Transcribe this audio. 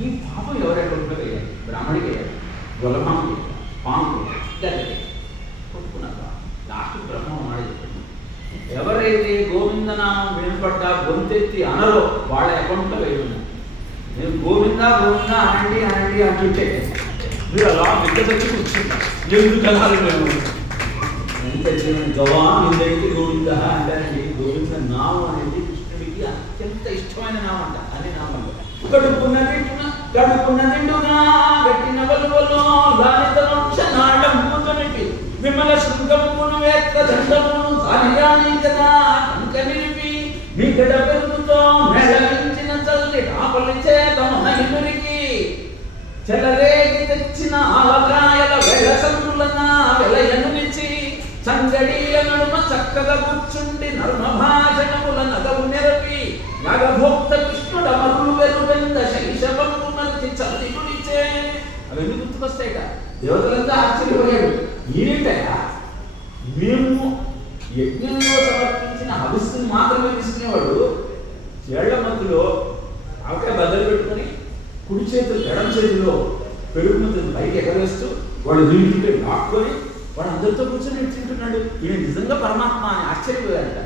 ఈ పాపం వేయాలి బ్రాహ్మడికి వేయాలి గొల్లపాము వేయాలి పాము వేయాలి కొట్టుకున్నారు లాస్ట్ బ్రహ్మ ఉన్నాడు చెప్పండి. ఎవరైతే గోవిందనామం వినపడ్డా గొంతెత్తి అనరో వాళ్ళ అకౌంట్లో వేయున్నారు నేను గోవింద గోవింద అనండి అనండి అంటుంటే మీరు అలా మిద్దెచ్చి కూర్చుంటారు. ఎందుకు అనాలి మేము ఎంత గవా నిందైతే గోవింద అంటారండి గోవింద నామం అనేది ఎంత ఇష్టమైన నామంట అంట అనే నామంలో కడుపున్న తింటున్న కడుపున్న తింటున్నా గట్టిన బలువలో దానిత వంశనాడం పూతనిపి విమల శృంగమును వేత్ర దండమును సాలియాని కదా కంక నిలిపి మీకడ పెరుగుతో మెడలించిన చల్లి ఆపలి చేత మనకి చెలరేగి తెచ్చిన ఆలకాయల వెల సందులన వెలయనునిచి సంగడీల నడుమ చక్కగా కూర్చుండి నర్మ భాషణముల అవన్నీ గుర్తుకొస్తాయి కదా దేవతలంతా ఆశ్చర్యపోయాడు ఈరేంటయా మేము యజ్ఞంలో సమర్పించిన హవిస్సును మాత్రమే తీసుకునేవాడు. ఏళ్ళ మధ్యలో ఆవకాయ బద్దలు పెట్టుకొని కుడి చేతులు ఎడం చేతిలో పెరుగు పైకి ఎగరేస్తూ వాడు వీటికి లాక్కొని వాడు అందరితో కూర్చొని తింటున్నాడు. ఈయన నిజంగా పరమాత్మ అని ఆశ్చర్యపోయాడట.